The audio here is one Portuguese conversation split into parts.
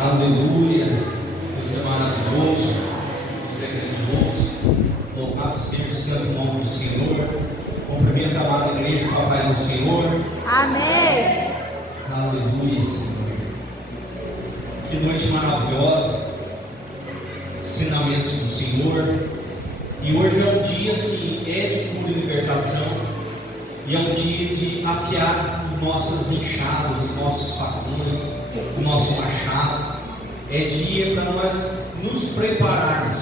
Aleluia, Deus é maravilhoso, Deus é grandioso, louvado seja o santo nome do Senhor. Cumprimento a amada igreja com a paz do Senhor. Amém. Aleluia, Senhor. Que noite maravilhosa, ensinamentos do Senhor. E hoje é um dia, assim, de cura e libertação, e é um dia de afiar nossas enxadas, os nossos facões, o nosso machado. É dia para nós nos prepararmos.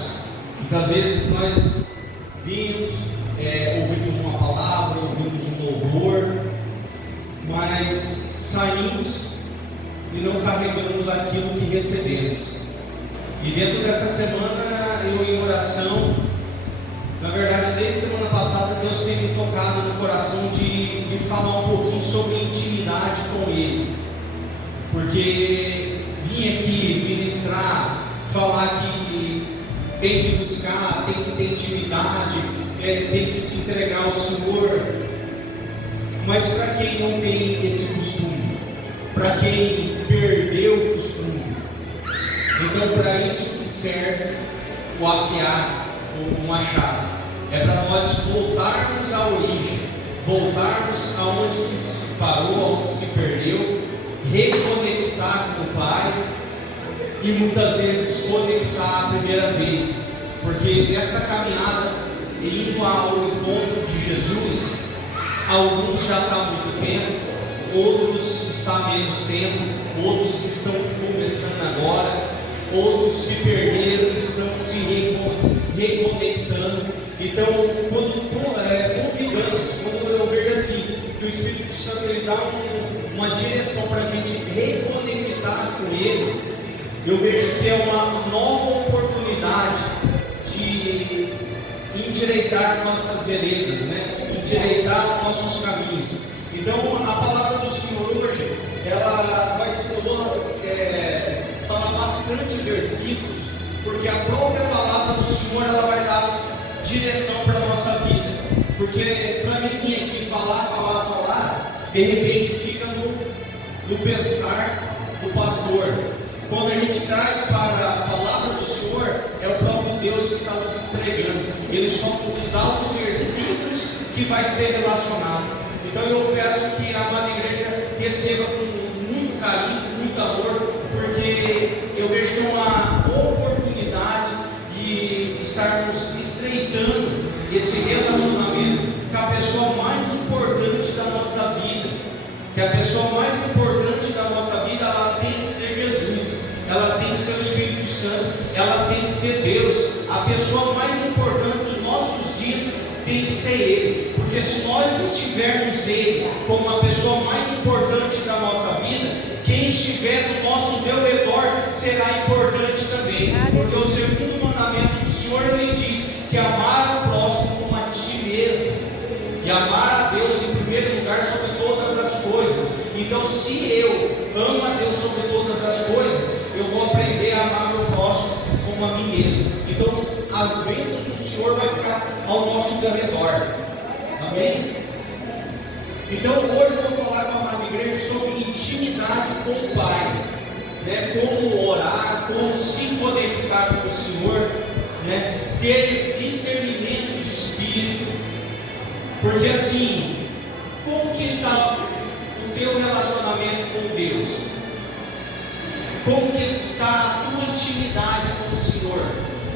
Muitas vezes nós vimos, ouvimos uma palavra, ouvimos um louvor, mas saímos e não carregamos aquilo que recebemos. E dentro dessa semana, eu em oração, na verdade, desde semana passada, Deus tem me tocado no coração de falar um pouquinho sobre intimidade com Ele. Porque vim aqui ministrar, falar que tem que buscar, tem que ter intimidade, tem que se entregar ao Senhor. Mas para quem não tem esse costume, para quem perdeu o costume, então para isso que serve o afiar o machado. É para nós voltarmos à origem, voltarmos aonde que se parou, aonde se perdeu, reconectar com o Pai e muitas vezes conectar a primeira vez, porque nessa caminhada, indo ao encontro de Jesus, alguns já estão há muito tempo, outros estão há menos tempo, outros estão começando agora, outros se perderam e estão se reconectando. Então, quando convidamos, quando eu vejo assim, que o Espírito Santo ele dá uma direção para a gente reconectar com Ele, eu vejo que é uma nova oportunidade de endireitar nossas veredas, endireitar nossos caminhos. Então, a palavra do Senhor hoje, ela vai se falar bastante versículos, porque a própria palavra do Senhor ela vai dar direção para a nossa vida. Porque para mim vir aqui falar, de repente fica no pensar do pastor. Quando a gente traz para a palavra do Senhor, é o próprio Deus que está nos entregando. Ele só nos dá os versículos que vai ser relacionado. Então eu peço que a amada igreja receba com muito carinho, com muito amor, porque eu vejo uma oportunidade de estarmos estreitando esse relacionamento com a pessoa mais importante da nossa vida. Que a pessoa mais importante da nossa vida, ela tem que ser Jesus, ela tem que ser o Espírito Santo, ela tem que ser Deus. A pessoa mais importante dos nossos dias tem que ser Ele, porque se nós estivermos Ele como a pessoa mais importante da nossa vida, quem estiver do nosso redor será importante também, porque o segundo mandamento do Senhor ele diz que amar o próximo como a ti mesmo, e amar a Deus em primeiro lugar sobre todas as coisas. Então, se eu amo a Deus sobre todas as coisas, eu vou aprender a amar meu próximo como a mim mesmo. Então, as bênçãos do Senhor vai ficar ao nosso redor. Amém? Então, hoje eu vou falar com a amada igreja sobre intimidade com o Pai, como orar, como se conectar com o Senhor, ter discernimento de espírito, porque assim, como que está o teu relacionamento com Deus? Como que está a tua intimidade com o Senhor?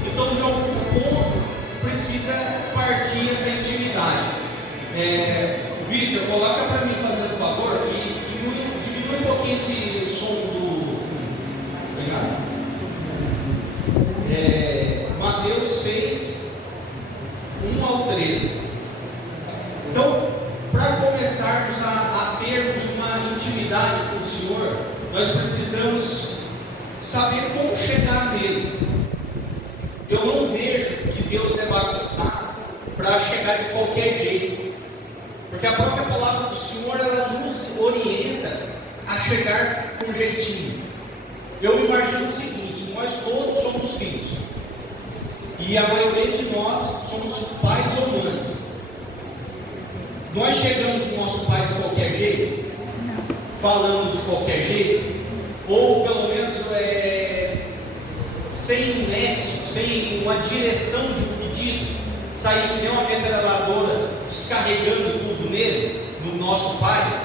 Então, de algum ponto, precisa partir essa intimidade. Vitor, coloca para mim, fazendo favor, e diminui um pouquinho esse som do... Obrigado. Mateus 6, 1 ao 13. Então, para começarmos a termos uma intimidade com o Senhor, nós precisamos saber como chegar nele. Eu não vejo que Deus é bagunçado para chegar de qualquer jeito, porque a própria palavra do Senhor ela nos orienta a chegar com jeitinho. Eu imagino o seguinte: nós todos somos filhos, e a maioria de nós somos pais ou mães. Nós chegamos no nosso pai de qualquer jeito, falando de qualquer jeito, ou pelo menos sem um nexo, sem uma direção de um pedido, sair que nem uma metralhadora descarregando tudo nele, no nosso pai.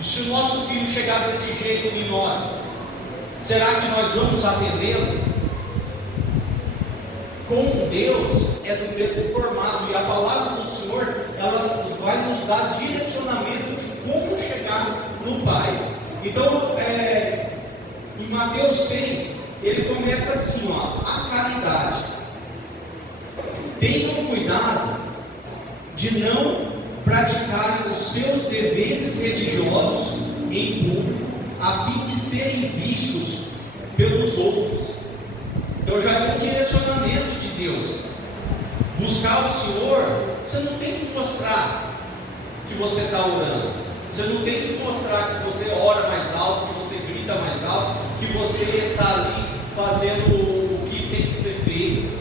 E se o nosso filho chegar desse jeito em nós, será que nós vamos atendê-lo? Com Deus é do mesmo formato, e a palavra do Senhor, ela vai nos dar direcionamento de como chegar no Pai. Então, em Mateus 6, ele começa assim, ó, a caridade. Tenham cuidado de não praticarem os seus deveres religiosos em público, a fim de serem vistos pelos outros. Então já é um direcionamento de Deus. Buscar o Senhor, você não tem que mostrar que você está orando, você não tem que mostrar que você ora mais alto, que você grita mais alto, que você está ali fazendo o que tem que ser feito.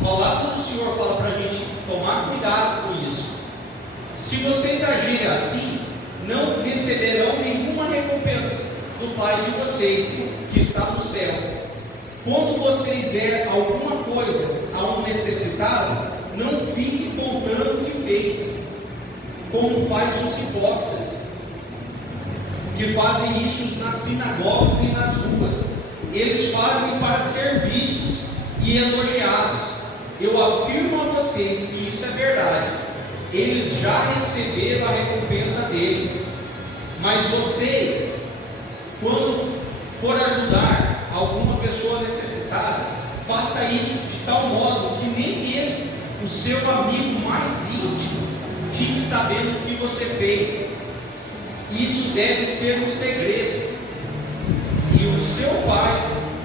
A palavra do Senhor fala para a gente tomar cuidado com isso. Se vocês agirem assim, não receberão nenhuma recompensa do Pai de vocês que está no céu. Quando vocês verem alguma coisa a um necessitado, não fique contando o que fez, como faz os hipócritas, que fazem isso nas sinagogas e nas ruas. Eles fazem para ser vistos e elogiados. Eu afirmo a vocês que isso é verdade. Eles já receberam a recompensa deles. Mas vocês, quando for ajudar alguma pessoa necessitada, faça isso de tal modo que nem mesmo o seu amigo mais íntimo fique sabendo o que você fez. Isso deve ser um segredo, e o seu Pai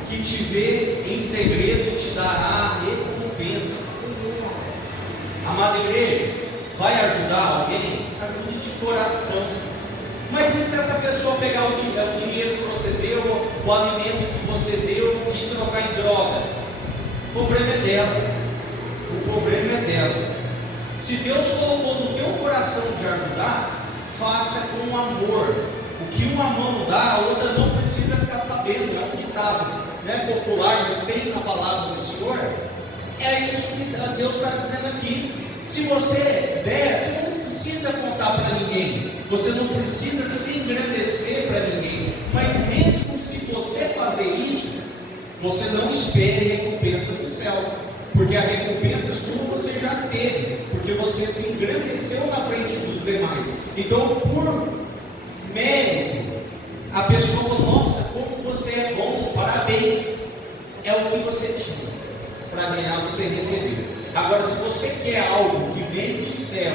que te vê em segredo te dará a recompensa. Amada igreja, vai ajudar alguém? Ajude de coração. Mas e se essa pessoa pegar o dinheiro que você deu, o alimento que você deu e trocar em drogas? O problema é dela. O problema é dela. Se Deus colocou no teu coração de ajudar, faça com amor. O que uma mão dá, a outra não precisa ficar sabendo. É um ditado, né, popular, mas tem na palavra do Senhor. É isso que Deus está dizendo aqui. Se você der, você não precisa contar para ninguém, você não precisa se engrandecer para ninguém, mas mesmo se você fazer isso, você não espere recompensa do céu, porque a recompensa sua você já teve, porque você se engrandeceu na frente dos demais. Então, por mérito, a pessoa fala: nossa, como você é bom, parabéns. É o que você tinha para ganhar, você recebeu. Agora, se você quer algo que vem do céu,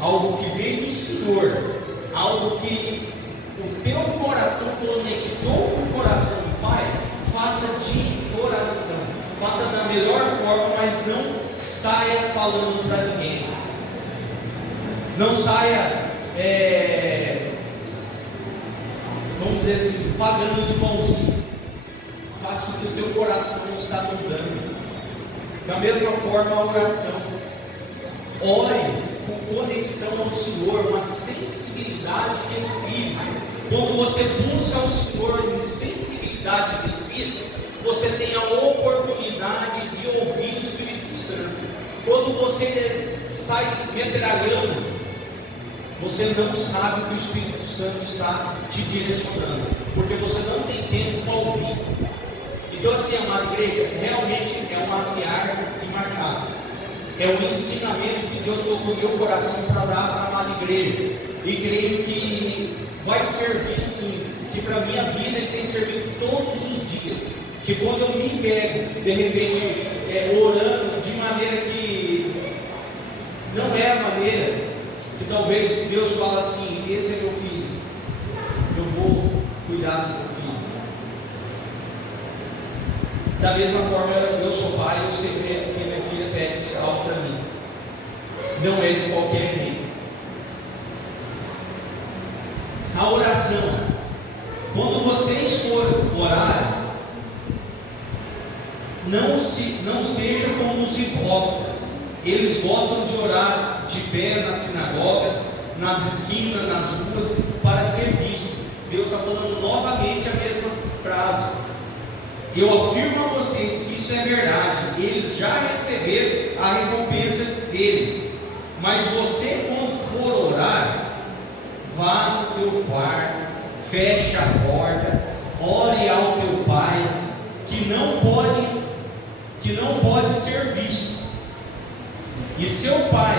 algo que vem do Senhor, algo que o teu coração conectou com o coração do Pai, faça de coração, faça da melhor forma, mas não saia falando para ninguém, não saia, vamos dizer assim, pagando de bonzinho. Faça o que o teu coração está mandando. Da mesma forma, a oração. Ore com conexão ao Senhor, uma sensibilidade de espírito. Quando você busca o Senhor em sensibilidade de espírito, você tem a oportunidade de ouvir o Espírito Santo. Quando você sai metralhando, você não sabe o que o Espírito Santo está te direcionando, porque você não tem tempo para ouvir. Então, assim, amada igreja, realmente é um afiar de machado. É um ensinamento que Deus colocou no meu coração para dar para a amada igreja. E creio que vai servir sim, que para a minha vida ele tem servido todos os dias. Que quando eu me pego, de repente, orando de maneira que não é a maneira, que talvez Deus fala assim: esse é meu filho, eu vou cuidar do meu filho. Da mesma forma, eu sou pai, eu sei que minha filha pede algo para mim. Não é de qualquer jeito. A oração. Quando vocês forem orar, não seja como os hipócritas. Eles gostam de orar de pé nas sinagogas, nas esquinas, nas ruas, para ser visto. Deus está falando novamente a mesma frase. Eu afirmo a vocês que isso é verdade. Eles já receberam a recompensa deles. Mas você, quando for orar, vá no teu quarto, feche a porta, ore ao teu pai, que não pode ser visto. E seu pai,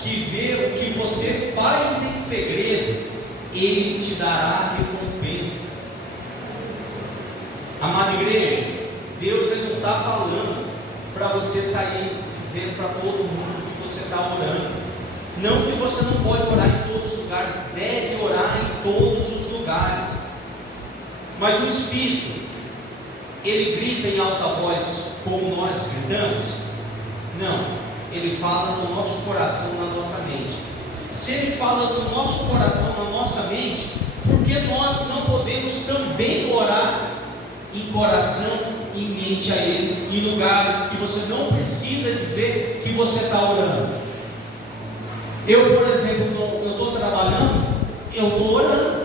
que vê o que você faz em segredo, ele te dará recompensa. Amada igreja, Deus ele não está falando para você sair dizendo para todo mundo que você está orando. Não que você não pode orar em todos os lugares, deve orar em todos os lugares. Mas o Espírito, ele grita em alta voz como nós gritamos? Não, ele fala no nosso coração, na nossa mente. Se ele fala no nosso coração, na nossa mente, por que nós não podemos também orar em coração e em mente a Ele, em lugares que você não precisa dizer que você está orando? Eu, por exemplo, eu estou trabalhando, eu estou orando.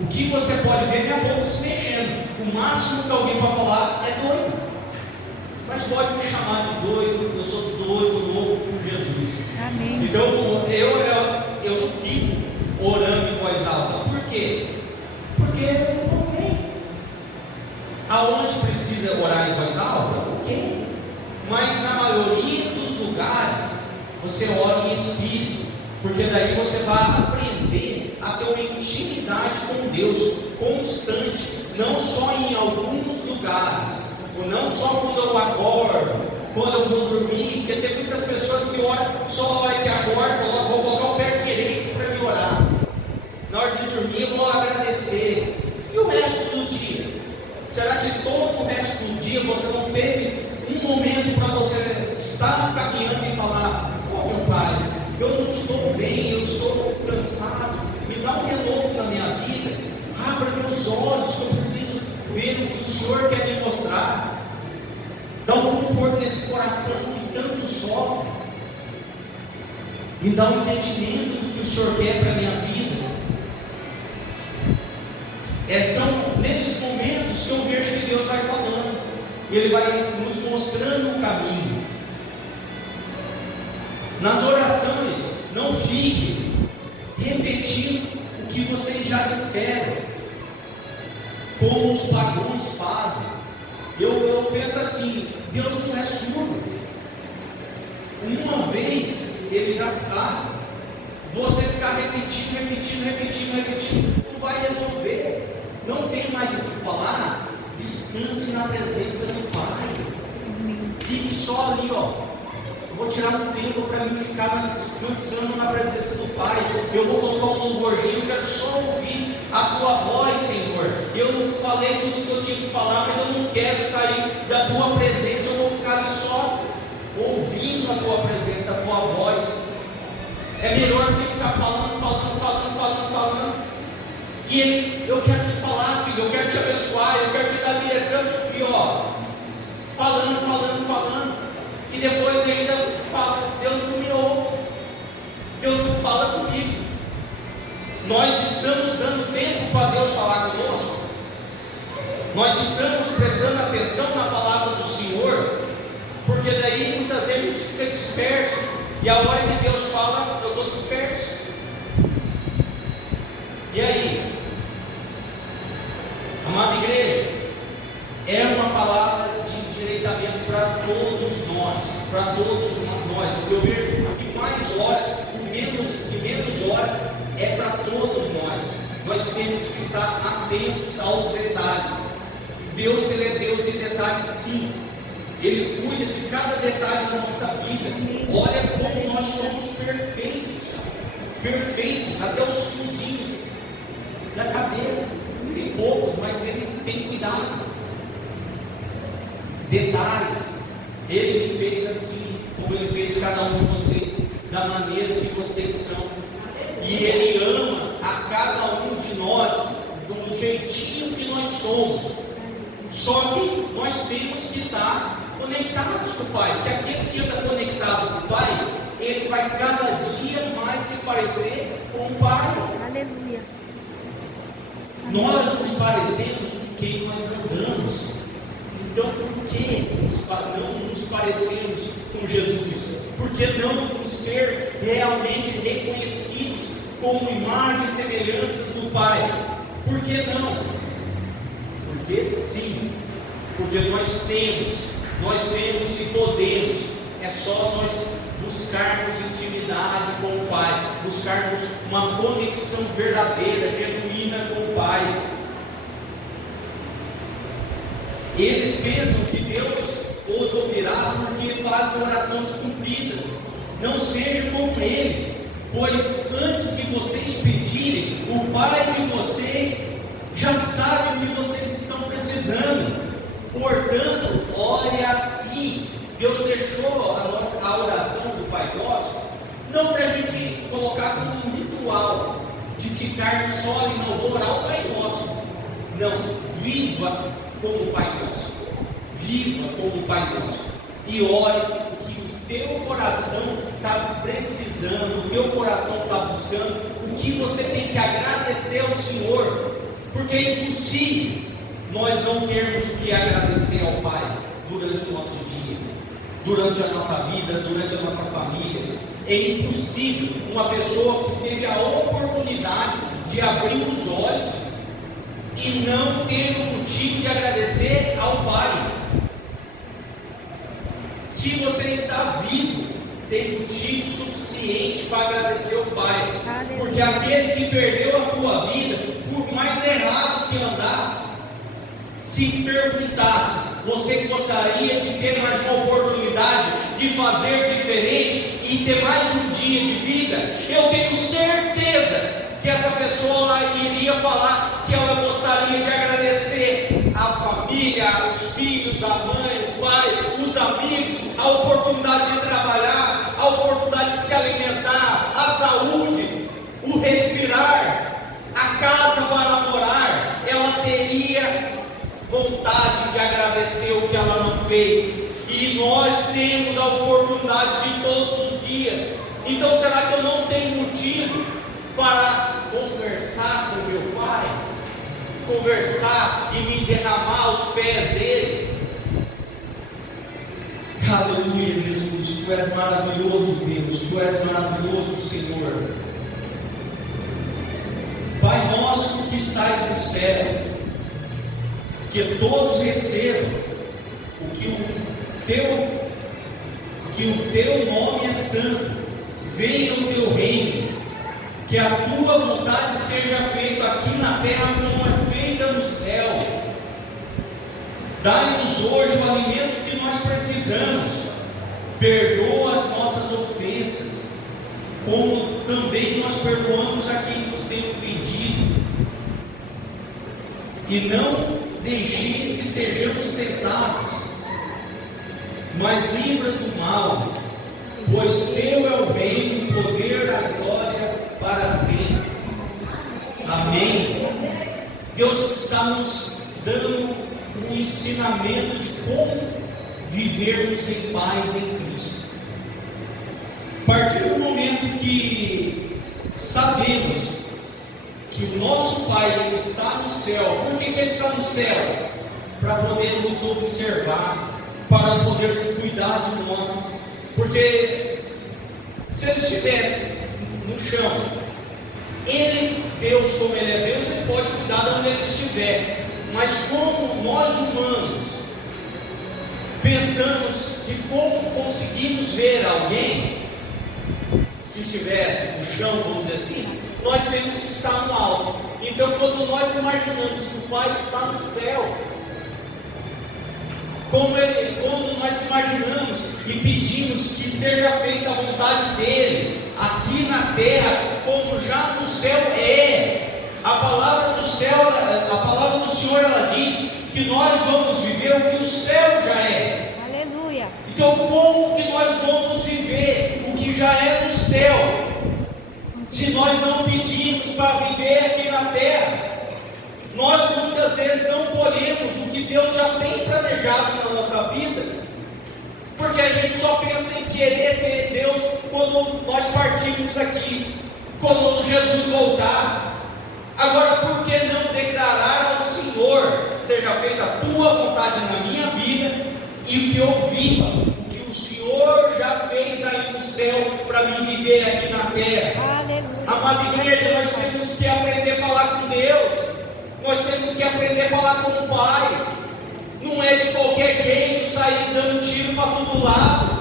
O que você pode ver é minha boca se mexendo. O máximo que alguém vai falar é doido. Mas pode me chamar de doido, eu sou doido, louco por Jesus. Amém. Então eu não fico orando em voz alta. Por quê? Porque não convém. Aonde precisa orar em voz alta? Ok. Mas na maioria dos lugares você ora em espírito, porque daí você vai aprender a ter uma intimidade com Deus constante, não só em alguns lugares, ou não só quando eu acordo, quando eu vou dormir, porque tem muitas pessoas que oram só a hora que acordam, vou colocar o pé direito para me orar. Na hora de dormir eu vou agradecer. E o resto do dia? Será que todo o resto do dia você não teve um momento para você estar caminhando e falar: "Ô meu Pai, eu não estou bem, eu estou cansado, me dá um renovo na minha vida, abra meus olhos, que eu preciso ver o que o Senhor quer me mostrar, dá um conforto nesse coração que tanto sofre, me dá um entendimento do que o Senhor quer para a minha vida." São nesses momentos que eu vejo que Deus vai falando, e Ele vai nos mostrando o caminho. Nas orações, não fique repetindo o que vocês já disseram, como os pagãos fazem. Eu penso assim: Deus não é surdo. Uma vez Ele já sabe. Você ficar repetindo, não vai resolver. Não tem mais o que falar. Descanse na presença do Pai. Fique só ali, ó. Eu vou tirar um tempo para mim ficar descansando na presença do Pai. Eu vou colocar um louvorzinho, eu quero só ouvir a tua voz, Senhor. Eu falei tudo que eu tinha que falar, mas eu não quero sair da tua presença. Eu vou ficar ali só ouvindo a tua presença, a tua voz. É melhor do que ficar falando. E Ele: eu quero te falar, filho, eu quero te abençoar, eu quero te dar direção. E ó, falando. E depois ainda fala: Deus não me ouve, Deus não fala comigo. Nós estamos dando tempo para Deus falar conosco? Nós estamos prestando atenção na palavra do Senhor? Porque daí muitas vezes a gente fica disperso, e a hora que Deus fala, eu estou disperso. E aí? Amada igreja, é uma palavra de endireitamento para todos nós. Eu vejo que mais ora, que menos ora, é para todos nós. Nós temos que estar atentos aos detalhes. Deus, Ele é Deus em detalhes, sim. Ele cuida de cada detalhe da nossa vida. Olha como nós somos perfeitos, até os fiozinhos da cabeça. Tem poucos, mas Ele tem cuidado. Detalhes. Ele me fez assim, como Ele fez cada um de vocês, da maneira que vocês são. E Ele ama a cada um de nós do jeitinho que nós somos. Só que nós temos que estar conectados com o Pai, porque aquele que anda conectado com o Pai, ele vai cada dia mais se parecer com o Pai. Aleluia. Nós nos parecemos com quem nós andamos. Então, por que não nos parecemos com Jesus? Por que não ser realmente reconhecidos como imagens e semelhanças do Pai? Por que não? Porque sim, porque nós temos e podemos. É só nós buscarmos intimidade com o Pai, buscarmos uma conexão verdadeira, genuína com o Pai. Eles pensam que Deus os ouvirá porque fazem orações cumpridas. Não seja como eles, pois antes de vocês pedirem, o Pai de vocês já sabe o que vocês estão precisando. Portanto, ore assim. Deus deixou a oração do Pai Nosso não para a gente colocar como um ritual de ficar só e não orar o Pai Nosso. Não, viva como o Pai Nosso. Viva como o Pai Nosso. E ore o que o teu coração está precisando, o teu coração está buscando, o que você tem que agradecer ao Senhor. Porque é impossível nós não termos que agradecer ao Pai durante o nosso dia, durante a nossa vida, durante a nossa família. É impossível uma pessoa que teve a oportunidade de abrir os olhos e não ter o motivo de agradecer ao Pai. Se você está vivo, tem motivo suficiente para agradecer ao Pai. Porque aquele que perdeu a tua vida, por mais errado que andasse, se perguntasse: você gostaria de ter mais uma oportunidade de fazer diferente e ter mais um dia de vida? Eu tenho certeza que essa pessoa iria falar que ela gostaria de agradecer a família, os filhos, a mãe, o pai, os amigos, a oportunidade de trabalhar, a oportunidade de se alimentar, a saúde, o respirar, a casa para morar. Ela teria vontade de agradecer o que ela não fez, e nós temos a oportunidade de todos os dias. Então, será que eu não tenho motivo para conversar com meu Pai, conversar e me derramar aos pés dele? Aleluia, Jesus, tu és maravilhoso, Deus, tu és maravilhoso, Senhor. Pai nosso que estás no céu, que todos recebam que o teu nome é santo, venha o teu reino, que a tua vontade seja feita aqui na terra como é feita no céu. Dai-nos hoje o alimento que nós precisamos, perdoa as nossas ofensas, como também nós perdoamos a quem nos tem ofendido, e não deixeis que sejamos tentados, mas livra do mal, pois teu é o reino, o poder, a glória para sempre. Amém. Deus está nos dando um ensinamento de como vivermos em paz em Cristo. A partir do momento que sabemos que o nosso Pai ele está no céu. Por que ele está no céu? Para poder nos observar, para poder cuidar de nós. Porque se ele estivesse no chão, ele, Deus, como ele é Deus, ele pode cuidar de onde ele estiver. Mas como nós humanos pensamos que como conseguimos ver alguém que estiver no chão, vamos dizer assim, nós temos que estar no alto. Então, quando nós imaginamos que o Pai está no céu, quando nós imaginamos e pedimos que seja feita a vontade dele, aqui na terra, como já no céu é. A palavra do céu, a palavra do Senhor, ela diz que nós vamos viver o que o céu já é. Aleluia. Então, como que nós vamos viver o que já é no céu, se nós não pedimos para viver aqui na terra? Nós muitas vezes não colhemos o que Deus já tem planejado na nossa vida, porque a gente só pensa em querer ter Deus quando nós partimos daqui, quando Jesus voltar. Agora, por que não declarar ao Senhor: seja feita a tua vontade na minha vida, e que eu viva o que o Senhor já fez aí no céu para mim viver aqui na terra. Aleluia. Amada igreja, nós temos que aprender a falar com Deus, nós temos que aprender a falar com o Pai. Não é de qualquer jeito sair dando tiro para todo lado.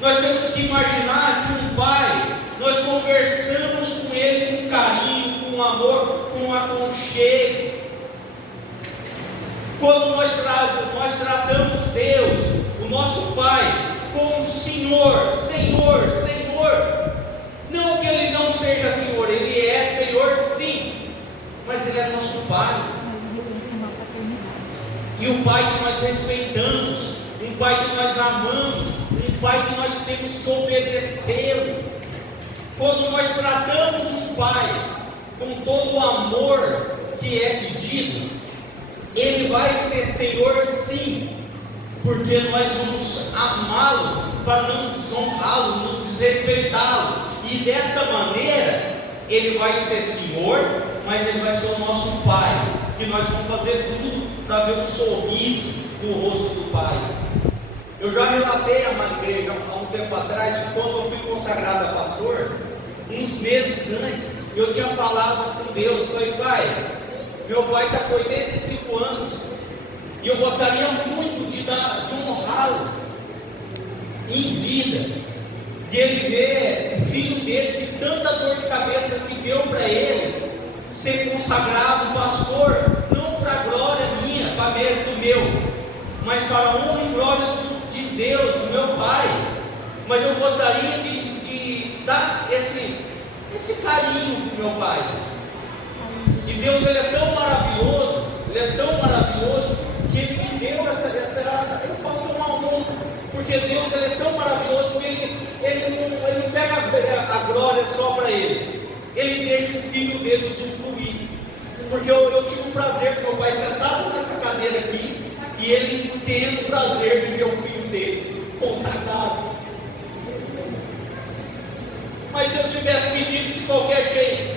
Nós temos que imaginar que um Pai, nós conversamos com Ele com carinho, com amor, com aconchego. Quando nós tratamos Deus, o nosso Pai, como Senhor, Senhor, Senhor, não que Ele não seja Senhor, Ele é Senhor sim, mas Ele é nosso Pai, e o Pai que nós respeitamos, um Pai que nós amamos, um Pai que nós temos que obedecê-lo. Quando nós tratamos um Pai com todo o amor que é pedido, Ele vai ser Senhor sim, porque nós vamos amá-lo para não desonrá-lo, não desrespeitá-lo, e dessa maneira Ele vai ser Senhor, mas Ele vai ser o nosso Pai, que nós vamos fazer tudo para ver um sorriso no rosto do Pai. Eu já relatei, amada igreja, há um tempo atrás, que quando eu fui consagrado a pastor, uns meses antes, eu tinha falado com Deus, falei: Pai, meu pai está com 85 anos, e eu gostaria muito de honrá-lo em vida, de ele ver o filho dele, de tanta dor de cabeça que deu para ele, ser consagrado pastor, não para a glória minha, para mérito meu, mas para a honra e glória de Deus, do meu Pai. Mas eu gostaria de dar esse carinho para o meu Pai. E Deus, Ele é tão maravilhoso, Ele é tão maravilhoso, que Ele me deu eu falo com amor, porque Deus, Ele é tão maravilhoso que Ele não pega a glória só para Ele, Ele deixa o filho dele usufruir. Porque eu tive o prazer de meu pai sentado nessa cadeira aqui, e ele tendo o prazer de ver o filho dele consagrado. Mas se eu tivesse pedido de qualquer jeito,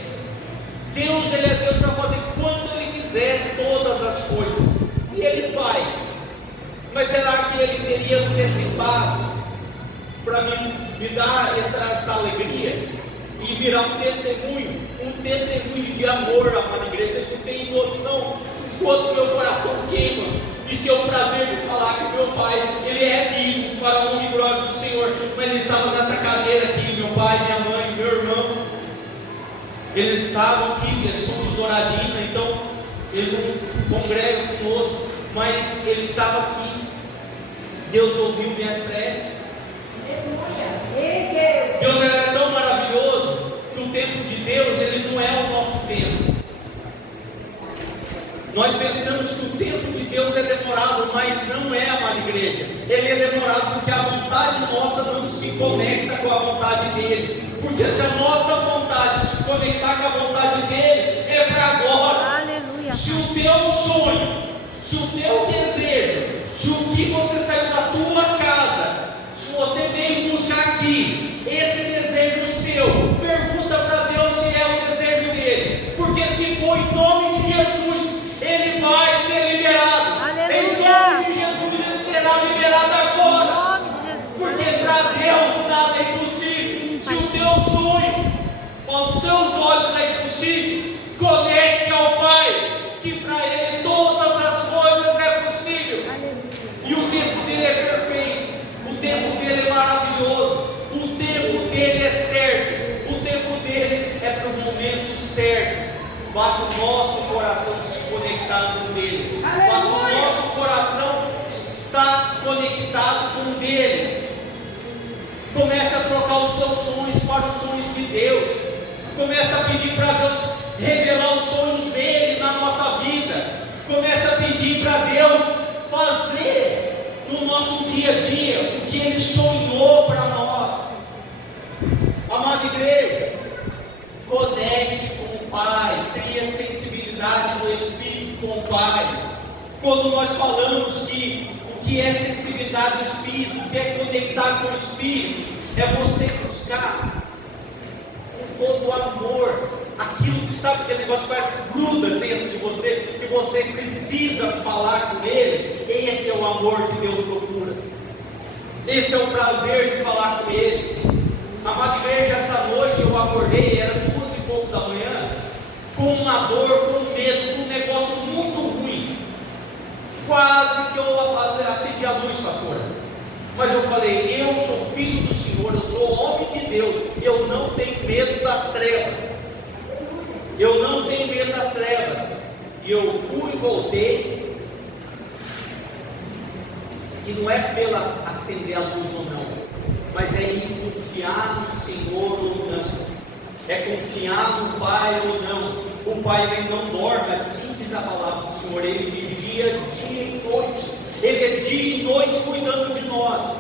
Deus, Ele é Deus para fazer quando Ele quiser todas as coisas, e Ele faz. Mas será que Ele teria antecipado para me dar essa alegria e virar um testemunho de amor, amada igreja? Você tem noção do quanto meu coração queima de ter o prazer de falar que meu pai, ele é vivo para a honra e glória do Senhor, mas ele estava nessa cadeira aqui, meu pai, minha mãe, meu irmão, eles estavam aqui, eles são de Douradina, então eles não congregam conosco, mas ele estava aqui. Deus ouviu minhas preces. Deus é tão maravilhoso que o tempo de Deus, ele não é o nosso tempo. Nós pensamos que o tempo de Deus é demorado, mas não é, amada igreja. Ele é demorado porque a vontade nossa não se conecta com a vontade dele. Porque se a nossa vontade se conectar com a vontade dele, é para agora. Aleluia. Se o teu sonho, se o teu desejo, se o que você saiu da tua casa, se você veio buscar aqui, esse desejo seu, pergunta para Deus se é o desejo dele. Porque se for em nome de Jesus, ele vai ser liberado. Aleluia. Em nome de Jesus, ele será liberado agora. Porque para Deus nada é impossível. Se o teu sonho, aos teus olhos é impossível, conecte ao Pai, que para Ele todas as coisas é possível. E o tempo dele é perfeito, o tempo dele é maravilhoso, o tempo dele é certo, o tempo dele é para o momento certo. Faça o nosso coração se conectar com Ele. Faça o nosso coração estar conectado com Ele. Comece a trocar os teus sonhos para os sonhos de Deus. Comece a pedir para Deus revelar os sonhos dele na nossa vida. Comece a pedir para Deus fazer no nosso dia a dia o que Ele sonhou para nós. Amada igreja, conecte com o Pai, crie sensibilidade do Espírito com o Pai. Quando nós falamos que o que é sensibilidade do Espírito, o que é conectar com o Espírito, é você buscar com todo amor aquilo aquilo que sabe, aquele negócio parece gruda dentro de você, que você precisa falar com Ele. Esse é o amor que Deus procura. Esse é o prazer de falar com Ele. Amada igreja, essa noite eu acordei, era 2h pouco da manhã, com uma dor, com medo, com um negócio muito ruim. Quase que eu acendi a luz, pastor. Mas eu falei, eu sou filho do Senhor, eu sou homem de Deus, eu não tenho medo das trevas. Eu não tenho medo das trevas. E eu fui e voltei. E não é pela acender a luz ou não, mas é em confiar no Senhor ou não. É confiar no Pai ou não. O Pai, Ele não dorme, é simples a palavra do Senhor. Ele vigia dia e noite. Ele é dia e noite cuidando de nós.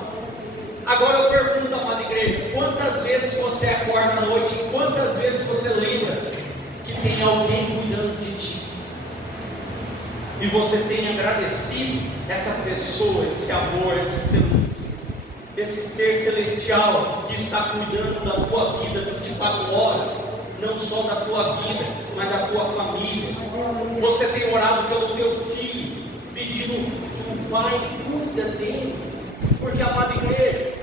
Agora eu pergunto, amada igreja, quantas vezes você acorda à noite, quantas vezes você lembra que tem alguém cuidando de ti? E você tem agradecido essa pessoa, esse amor, esse ser celestial que está cuidando da tua vida 24 horas, não só da tua vida, mas da tua família. Você tem orado pelo teu filho, pedindo que o Pai cuida dele, porque, amada igreja,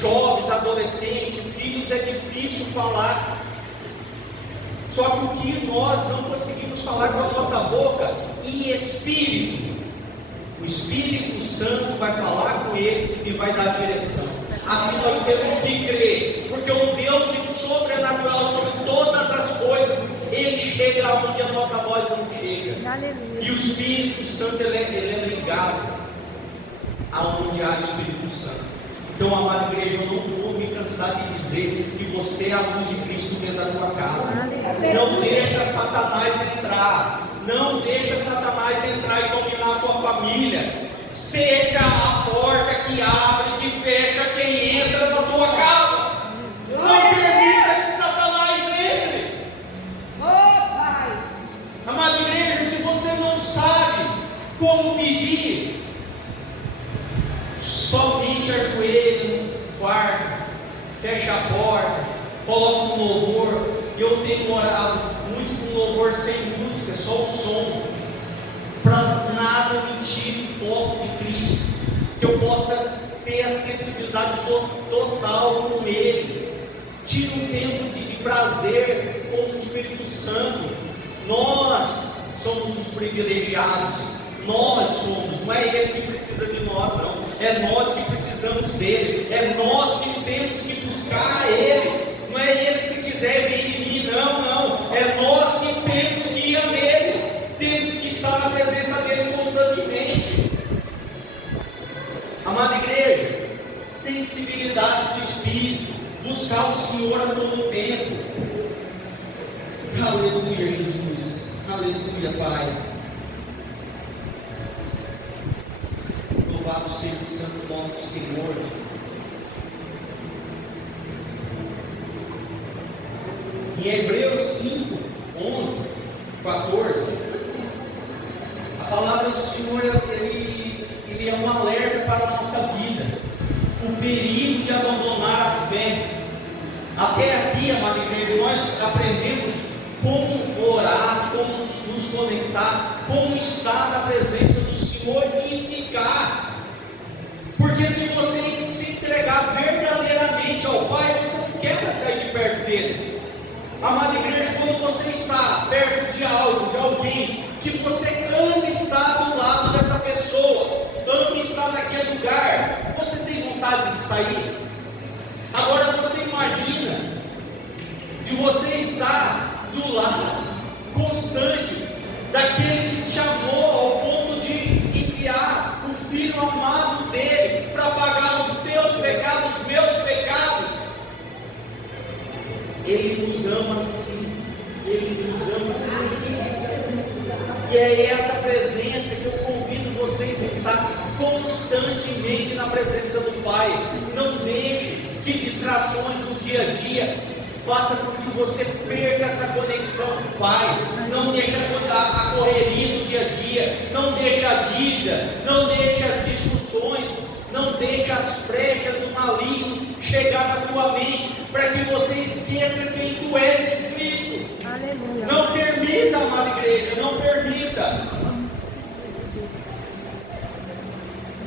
jovens, adolescentes, filhos, é difícil falar. Só que o que nós não conseguimos falar com a nossa boca, em espírito, o Espírito Santo vai falar com ele e vai dar direção. Assim nós temos que crer, porque o Deus de sobrenatural sobre todas as coisas, Ele chega onde a nossa voz não chega. Aleluia. E o Espírito Santo ele é ligado aonde há o Espírito Santo. Então, amada igreja, eu não vou me cansar de dizer que você é a luz de Cristo dentro da tua casa. Não deixa Satanás entrar. Não deixa Satanás entrar e dominar a tua família. Seja a porta que abre e que fecha quem entra na tua casa. Não permita que Satanás entre. Amada igreja, se você não sabe como pedir, somente ajoelhe no quarto, fecha a porta, coloca um louvor. E eu tenho orado muito com louvor sem música, só o som, para nada me tire o foco de Cristo, que eu possa ter a sensibilidade total com Ele. Tire um tempo de prazer com o Espírito Santo. Nós somos os privilegiados. Nós somos, não é Ele que precisa de nós, não. É nós que precisamos dele. É nós que temos que buscar Ele. Não é Ele, se quiser, vir em mim, não. É nós que temos que ir a Ele. Temos que estar na presença dele constantemente. Amada igreja, sensibilidade do Espírito, buscar o Senhor a todo tempo. Aleluia, Jesus. Aleluia, Pai. Louvado seja o santo nome do Senhor. Em Hebreus 5, 11, 14, a palavra do Senhor ele é um alerta para a nossa vida, o perigo de abandonar a fé. Até aqui, amada igreja, nós aprendemos como orar, como nos conectar, como estar na presença do Senhor e ficar. Porque se você se entregar verdadeiramente ao Pai, você não quer sair de perto dele. Amada igreja, quando você está perto de algo, de alguém, que você ama estar do lado dessa pessoa, ama estar naquele lugar, você tem vontade de sair? Agora você imagina de você estar do lado constante daquele que te amou ao ponto de enviar o Filho amado dele para pagar os teus pecados, os meus pecados. Ele nos ama sim. Ele nos ama sim. E é essa presença que eu convido vocês a estar constantemente na presença do Pai. Não deixe que distrações no dia a dia façam com que você perca essa conexão com o Pai. Não deixe a correria do dia a dia. Não deixe a dívida. Não deixe as discussões. Não deixe as brechas do maligno chegar na tua mente, para que você esqueça quem tu és em Cristo. Aleluia. Não permita, amada igreja, não permita.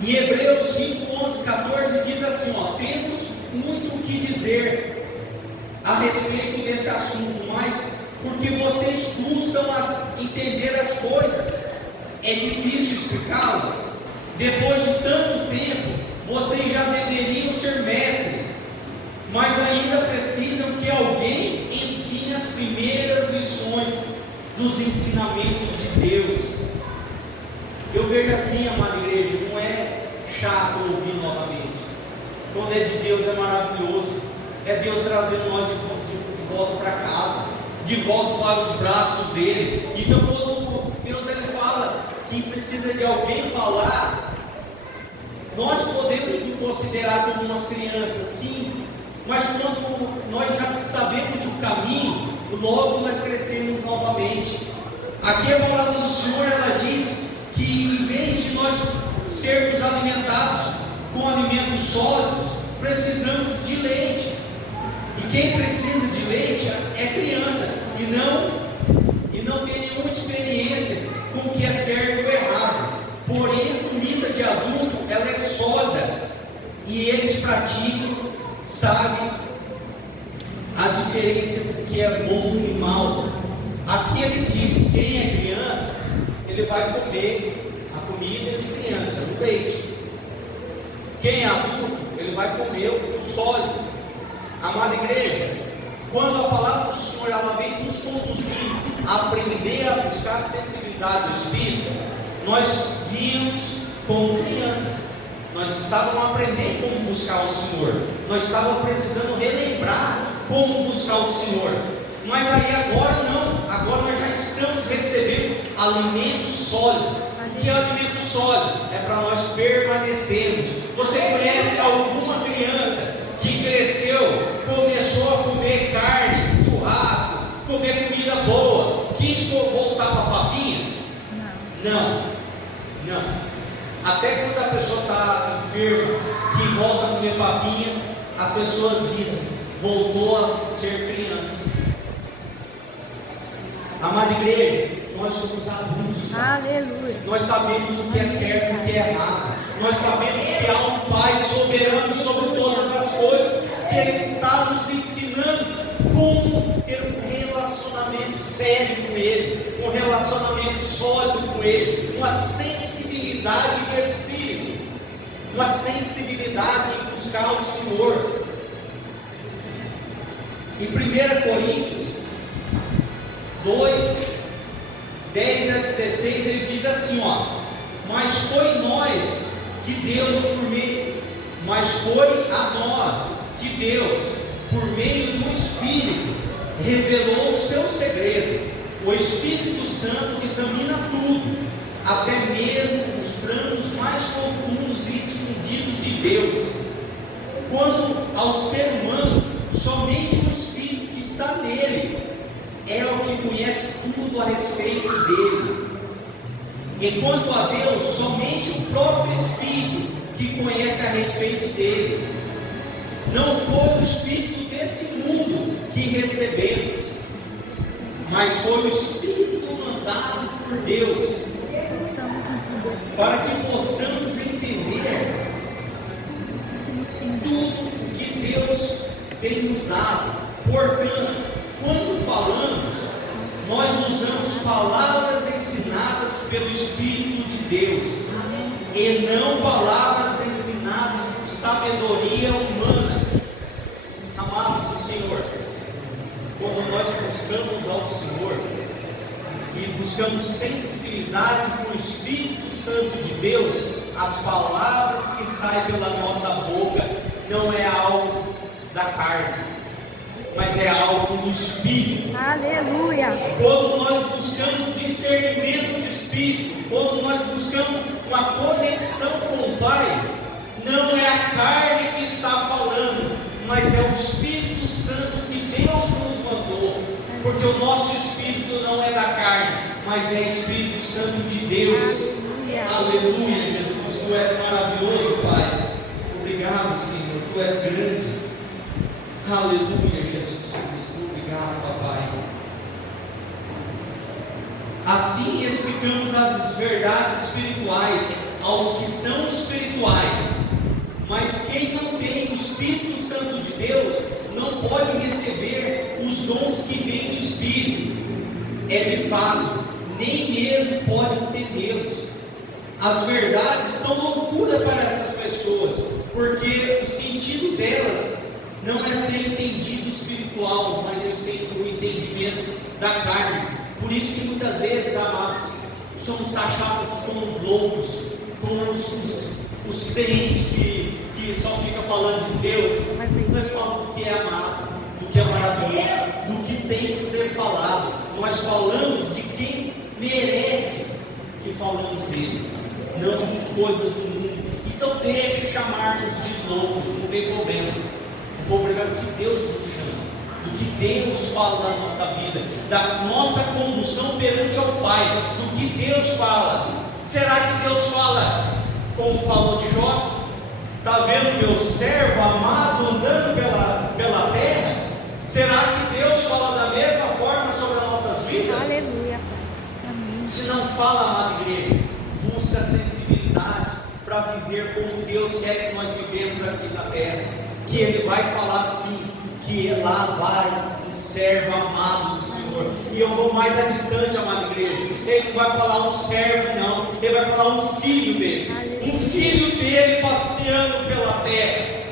Em Hebreus 5, 11, 14 diz assim, temos muito o que dizer a respeito desse assunto, mas porque vocês custam a entender as coisas, é difícil explicá-las. Depois de tanto tempo, vocês já deveriam ser mestres, mas ainda precisam que alguém ensine as primeiras lições dos ensinamentos de Deus. Eu vejo assim, amada igreja, não é chato ouvir novamente. Quando é de Deus é maravilhoso. É Deus trazendo nós de volta para casa, de volta para os braços dele. Então quando Deus ele fala que precisa de alguém falar, nós podemos nos considerar como umas crianças, sim, mas quando nós já sabemos o caminho, logo nós crescemos novamente. Aqui a palavra do Senhor, ela diz que em vez de nós sermos alimentados com alimentos sólidos, precisamos de leite. E quem precisa de leite é criança e não tem nenhuma experiência com o que é certo ou errado. Porém, a comida de adulto, ela é sólida e eles praticam, sabem a diferença do que é bom e mal. Aqui ele diz: quem é criança, ele vai comer a comida de criança, o leite. Quem é adulto, ele vai comer o sólido. Amada igreja, quando a palavra do Senhor ela vem nos conduzir a aprender a buscar a sensibilidade do Espírito, nós víamos como crianças. Nós estávamos aprendendo como buscar o Senhor. Nós estávamos precisando relembrar como buscar o Senhor. Mas aí agora não. Agora nós já estamos recebendo alimento sólido. O que é alimento sólido? É para nós permanecermos. Você conhece alguma criança que cresceu, começou a comer carne, churrasco, comer comida boa, quis voltar para a papinha? Não. Até quando a pessoa está enferma, que volta a comer papinha, as pessoas dizem: voltou a ser criança. Amada igreja, nós somos adultos. Aleluia. Nós sabemos o que é certo e o que é errado. Nós sabemos que há um Pai soberano sobre todas as coisas, que Ele está nos ensinando como ter um relacionamento sério com Ele, um relacionamento sólido com Ele, uma sensibilidade do Espírito, uma sensibilidade em buscar o Senhor. Em 1 Coríntios 2, 10 a 16, ele diz assim: mas foi a nós que Deus, por meio do Espírito, revelou o seu segredo. O Espírito Santo examina tudo, até mesmo os planos mais profundos e escondidos de Deus. Quando ao ser humano, somente o Espírito que está nele é o que conhece tudo a respeito dele. Enquanto a Deus, somente o próprio Espírito que conhece a respeito dele. Não foi o Espírito desse mundo que recebemos, mas foi o Espírito mandado por Deus, para que possamos entender tudo que Deus tem nos dado. Portanto, quando falamos, nós usamos palavras ensinadas pelo Espírito de Deus, e não palavras ensinadas por sabedoria humana. Amados do Senhor, quando nós buscamos ao Senhor e buscamos sensibilidade com o Espírito Santo de Deus, as palavras que saem pela nossa boca não é algo da carne, mas é algo do Espírito. Aleluia. Quando nós buscamos discernimento de Espírito, quando nós buscamos uma conexão com o Pai, não é a carne que está falando, mas é o Espírito Santo que Deus nos mandou, porque o nosso Espírito não é da carne, mas é Espírito Santo de Deus. Aleluia, Jesus, Tu és maravilhoso, Pai. Obrigado, Senhor, Tu és grande. Aleluia, Jesus Cristo, obrigado, Papai. Assim explicamos as verdades espirituais aos que são espirituais. Mas quem não tem o Espírito Santo de Deus não pode receber os dons que vêm do Espírito. É de fato, nem mesmo pode entendê-los. As verdades são loucura para essas pessoas, porque o sentido delas não é ser entendido espiritual, mas eles têm o entendimento da carne. Por isso que muitas vezes, amados, somos taxados como os loucos, como os crentes que só ficam falando de Deus. Nós falamos do que é amado, do que é maravilhoso, do que tem que ser falado. Nós falamos de quem merece que falamos dele, não das coisas do mundo. Então deixe chamar-nos de loucos, não tem problema. O problema é o que Deus nos chama, do que Deus fala na nossa vida, da nossa condução perante ao Pai, do que Deus fala. Será que Deus fala como falou de Jó? Está vendo meu servo amado andando pela terra? Será que Deus fala da mesma forma sobre as nossas vidas? Aleluia, Pai. Amém. Se não fala, amada igreja, busca sensibilidade para viver como Deus quer que nós vivemos aqui na terra. Que Ele vai falar sim, que lá vai o servo amado do Senhor. E eu vou mais distante, amada igreja. Ele não vai falar um servo, não. Ele vai falar um filho dele. Um filho dele passeando pela terra.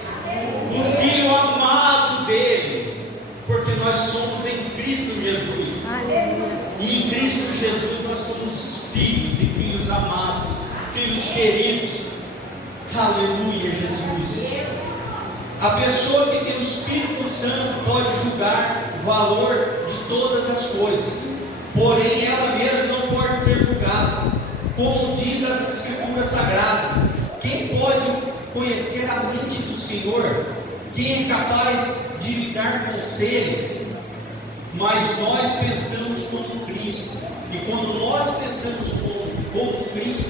Um filho amado dele. Porque nós somos em Cristo Jesus. Aleluia. E em Cristo Jesus nós somos filhos e filhos amados, filhos queridos. Aleluia, Jesus. A pessoa que tem o Espírito Santo pode julgar o valor de todas as coisas, porém ela mesma não pode ser julgada, como diz as Escrituras Sagradas. Quem pode conhecer a mente do Senhor? Quem é capaz de lhe dar conselho? Mas nós pensamos como Cristo, e quando nós pensamos como Cristo,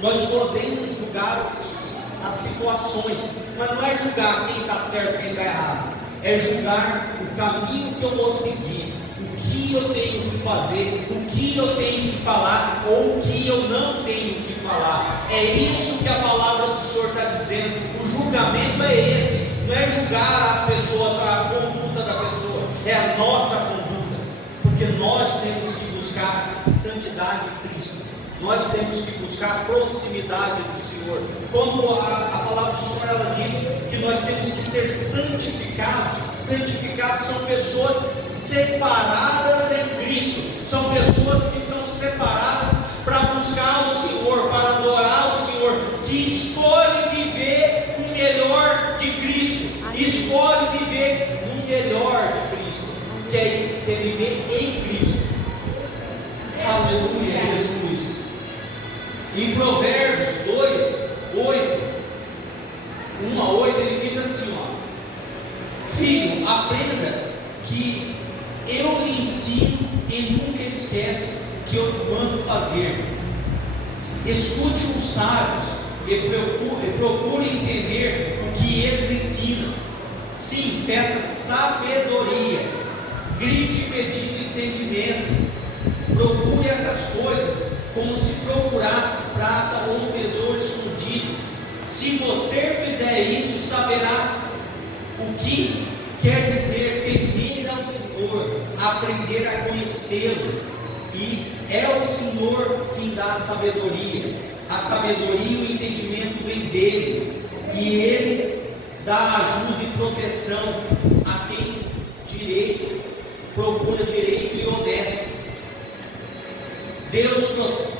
nós podemos julgar as situações, mas não é julgar quem está certo e quem está errado, é julgar o caminho que eu vou seguir, o que eu tenho que fazer, o que eu tenho que falar, ou o que eu não tenho que falar. É isso que a palavra do Senhor está dizendo. O julgamento é esse, não é julgar as pessoas, a conduta da pessoa, é a nossa conduta, porque nós temos que buscar santidade em Cristo. Nós temos que buscar proximidade do Senhor. Como a palavra do Senhor ela diz que nós temos que ser santificados. Santificados são pessoas separadas em Cristo. São pessoas que são separadas para buscar o Senhor, para adorar o Senhor, que escolhe viver o melhor de Cristo. Escolhe viver o melhor de Cristo, que é viver em Cristo. Aleluia, Jesus. Em Provérbios 2, 8, 1 a 8, ele diz assim, filho, aprenda que eu lhe ensino e nunca esqueça que eu mando fazer. Escute os sábios e procure entender o que eles ensinam. Sim, peça sabedoria, grite pedindo entendimento. Procure essas coisas como se procurasse prata ou um tesouro escondido. Se você fizer isso, saberá o que quer dizer temer ao Senhor, aprender a conhecê-lo. E é o Senhor quem dá a sabedoria. A sabedoria e o entendimento vem dele. E ele dá ajuda e proteção a quem procura direito e honesto. Deus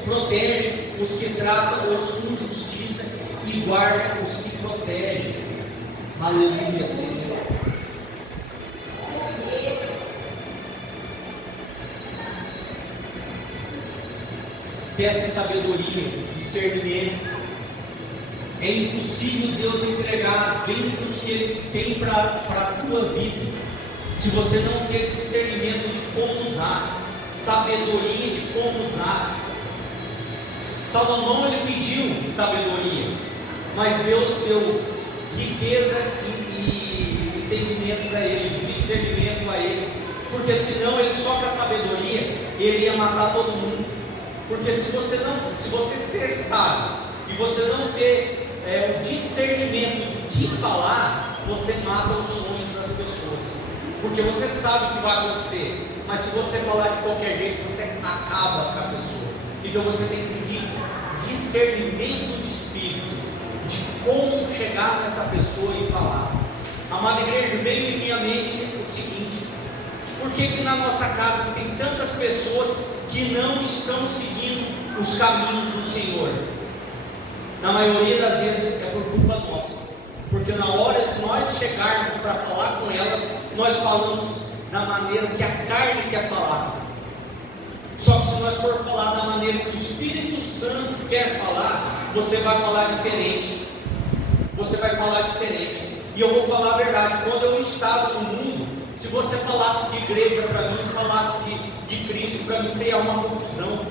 protege os que tratam-os com justiça e guarda os que protegem. Aleluia, Senhor. Peça sabedoria, discernimento. É impossível Deus entregar as bênçãos que Ele tem para a tua vida, se você não ter discernimento de como usar, sabedoria de como usar. Salomão ele pediu sabedoria, mas Deus deu riqueza e entendimento para ele, discernimento a ele, porque senão ele só com a sabedoria ele ia matar todo mundo. Porque se você ser sábio e você não ter o discernimento de falar, você mata os sonhos das pessoas. Porque você sabe o que vai acontecer, mas se você falar de qualquer jeito, você acaba com a pessoa. Então você tem que pedir discernimento de espírito, de como chegar nessa pessoa e falar. Amada igreja, veio em minha mente o seguinte: por que na nossa casa tem tantas pessoas que não estão seguindo os caminhos do Senhor? Na maioria das vezes é por culpa nossa, porque na hora que nós chegarmos para falar com elas, nós falamos da maneira que a carne quer falar. Só que se nós for falar da maneira que o Espírito Santo quer falar, você vai falar diferente. Você vai falar diferente. E eu vou falar a verdade: quando eu estava no mundo, se você falasse de igreja para mim, se falasse de Cristo para mim, seria uma confusão.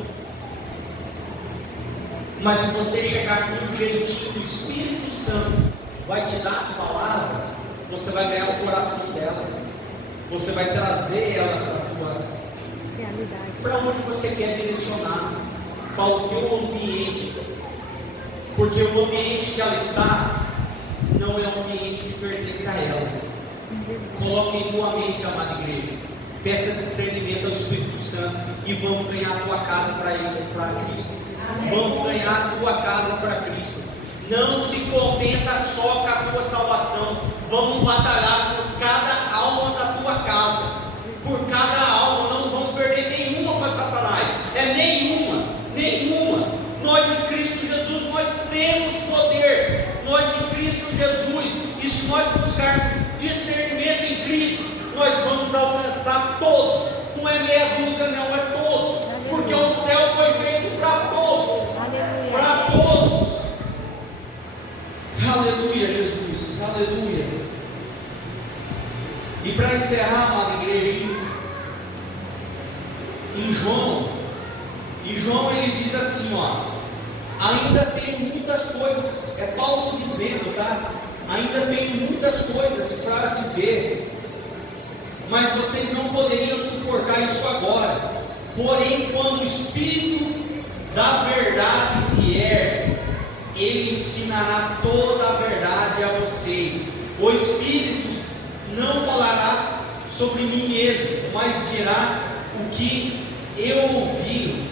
Mas se você chegar com um jeitinho, o Espírito Santo vai te dar as palavras, você vai ganhar o coração dela, você vai trazer ela para a tua realidade, para onde você quer direcionar, para o teu ambiente, porque o ambiente que ela está não é um ambiente que pertence a ela. Coloque em tua mente, amada igreja, peça discernimento ao Espírito Santo e vamos ganhar a tua casa para Cristo. Vamos ganhar a tua casa para Cristo. Não se contenta só com a tua salvação. Vamos batalhar por cada alma da tua casa, por cada alma. Não vamos perder nenhuma para Satanás. É nenhuma. Nós em Cristo Jesus, nós temos poder. Nós em Cristo Jesus, e se nós buscarmos discernimento em Cristo, nós vamos alcançar todos. Não é meia dúzia, não, é todos. Porque o céu foi feito para todos. Para todos. Aleluia, Jesus. Aleluia. E para encerrar, amada igreja, em João ele diz assim, ainda tenho muitas coisas, é Paulo dizendo, tá? Ainda tenho muitas coisas para dizer, mas vocês não poderiam suportar isso agora. Porém, quando o Espírito da verdade vier, Ele ensinará toda a verdade a vocês. O Espírito não falará sobre mim mesmo, mas dirá o que eu ouvi,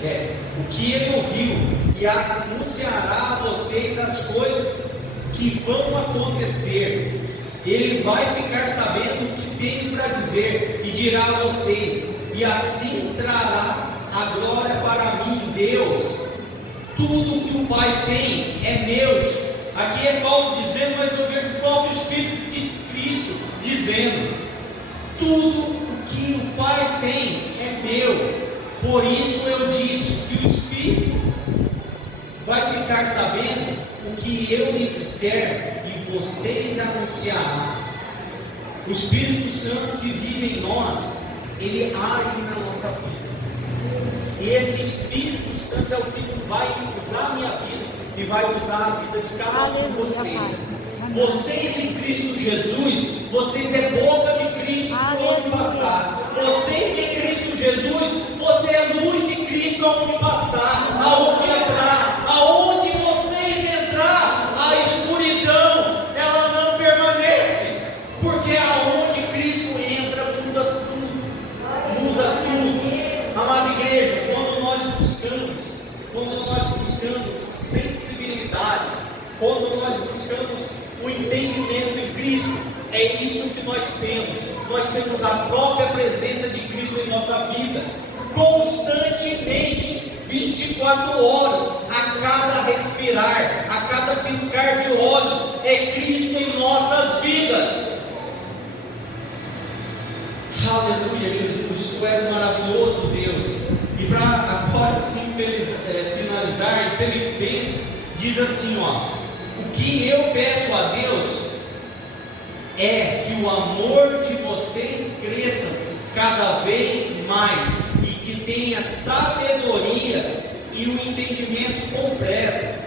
o que ele ouviu, e anunciará a vocês as coisas que vão acontecer. Ele vai ficar sabendo o que tenho para dizer e dirá a vocês, e assim trará a glória para mim, Deus. Tudo que o Pai tem é meu. Aqui é Paulo dizendo, mas eu vejo o próprio Espírito de Cristo dizendo: tudo o que o Pai tem é meu. Por isso eu disse que o Espírito vai ficar sabendo o que eu lhe disser e vocês anunciarão. O Espírito Santo que vive em nós, ele age na nossa vida. E esse Espírito Santo é o que vai usar a minha vida e vai usar a vida de cada um de vocês. Vocês em Cristo Jesus, vocês é boca de Cristo por onde passar. Vocês em Cristo Jesus, você é luz de Cristo aonde passar, aonde entrar, aonde vocês entrar, a escuridão ela não permanece, porque aonde Cristo entra muda tudo. Amada igreja, quando nós buscamos sensibilidade, quando nós buscamos o entendimento em Cristo, é isso que nós temos. Nós temos a própria presença de Cristo em nossa vida, constantemente, 24 horas, a cada respirar, a cada piscar de olhos, é Cristo em nossas vidas. Aleluia, Jesus, Tu és maravilhoso, Deus. E para agora sim finalizar, em Filipenses diz assim, o que eu peço a Deus é que o amor de vocês cresça cada vez mais e que tenha sabedoria e um entendimento completo,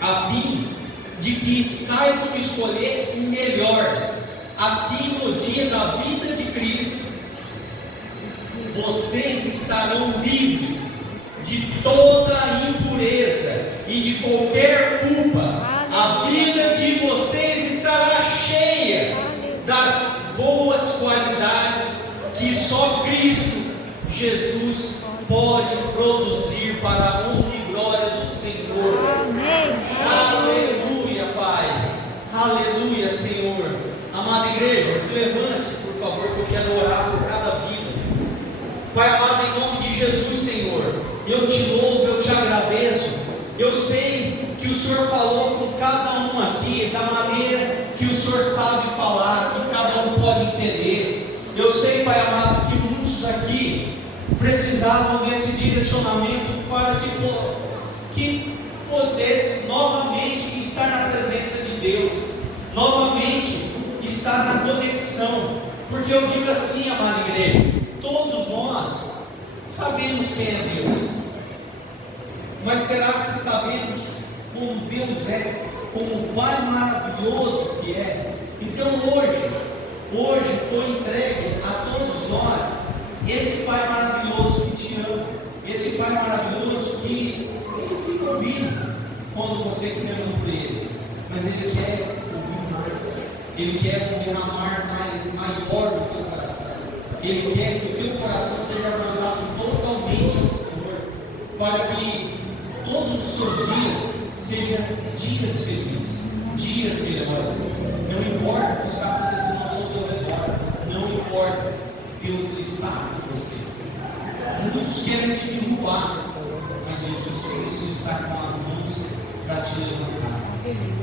a fim de que saibam escolher o melhor. Assim, no dia da vida de Cristo, vocês estarão livres de toda impureza e de qualquer culpa. A vida de vocês estará cheia das boas qualidades que só Cristo Jesus pode produzir para a honra e glória do Senhor. Amém. Aleluia, Pai. Aleluia, Senhor. Amada igreja, se levante, por favor, que eu quero orar por cada vida. Pai amado, em nome de Jesus, Senhor, eu te louvo, eu te agradeço. Eu sei que o Senhor falou com cada um aqui da maneira que o Senhor sabe falar, que cada um pode entender. Eu sei, Pai amado, que muitos aqui precisavam desse direcionamento para que pudesse novamente estar na presença de Deus, novamente estar na conexão. Porque eu digo assim, amada igreja, todos nós sabemos quem é Deus, mas será que sabemos como Deus é, como o Pai maravilhoso que é? Então hoje foi entregue a todos nós esse Pai maravilhoso que te ama, esse Pai maravilhoso que Ele fica ouvindo quando você clama por Ele, mas Ele quer ouvir mais, Ele quer um derramar maior do teu coração, Ele quer que o teu coração seja voltado totalmente ao Senhor, para que todos os seus dias sejam dias felizes, dias melhores. Não importa o que está acontecendo ao seu redor, não importa, Deus está com você. Muitos querem te derrubar, mas Jesus Cristo está com as mãos para te levantar.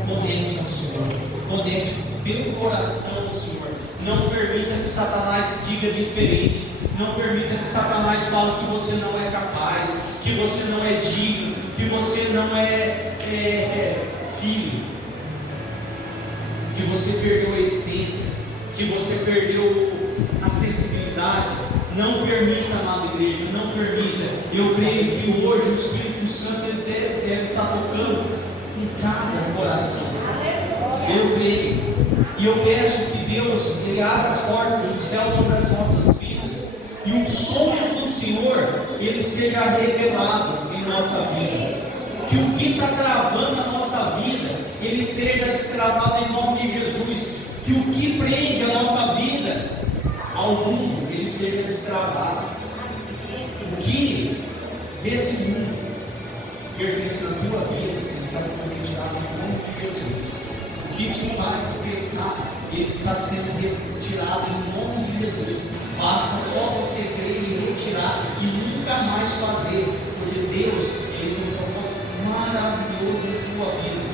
Conecte ao Senhor, conecte o teu coração ao Senhor. Não permita que Satanás diga diferente. Não permita que Satanás fale que você não é capaz, que você não é digno, que você não é filho, que você perdeu a essência, que você perdeu a sensibilidade. Não permita, amada igreja, não permita. Eu creio que hoje o Espírito Santo deve estar tocando em cada coração. Eu creio. E eu peço que Deus Ele abra as portas do céu sobre as nossas vidas, e os sonhos do Senhor Ele seja revelado em nossa vida. Que o que está travando a nossa vida Ele seja destravado em nome de Jesus. Que o que prende a nossa vida ao mundo Ele seja destravado. O que desse mundo pertence à tua vida está sendo retirado em nome de Jesus. O que te faz pecar, ele está sendo retirado em nome de Jesus. Basta só você crer e retirar e nunca mais fazer, porque Deus, Ele tem um propósito maravilhoso em tua vida.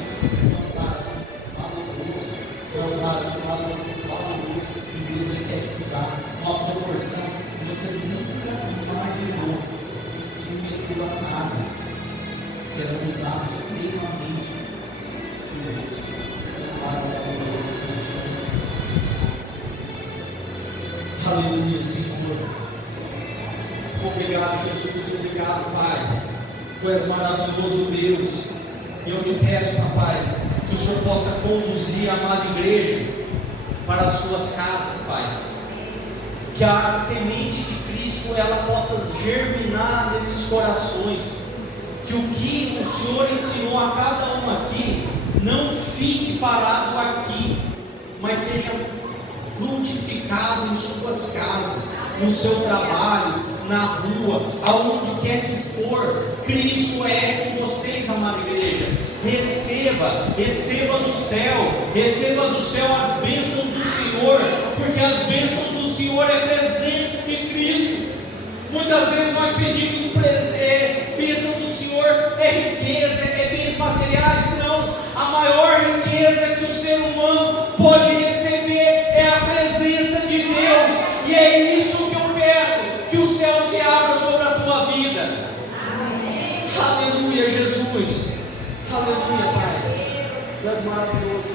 Valoroso, e Deus Ele quer te usar uma proporção que você nunca imaginou. Que meteu a casa serão usados extremamente por Deus. Aleluia, Senhor. Obrigado, Jesus. Obrigado, Pai. Tu és maravilhoso, Deus. E eu te peço, Papai, que o Senhor possa conduzir a amada igreja para as suas casas, Pai. Que a semente de Cristo ela possa germinar nesses corações. Que o que o Senhor ensinou a cada um aqui não fique parado aqui, mas seja frutificado em suas casas, no seu trabalho, na rua, aonde quer que for. Cristo é com vocês, amada igreja. Receba do céu as bênçãos do Senhor, porque as bênçãos do Senhor é presença de Cristo. Muitas vezes nós pedimos bênção do Senhor, é riqueza, é bens materiais. Não, a maior riqueza que o ser humano pode receber é a presença de Deus, e é isso que eu peço, que o céu se abra sobre a tua vida. Amém. Aleluia, Jesus. Aleluia, Pai. Tu és maravilhoso.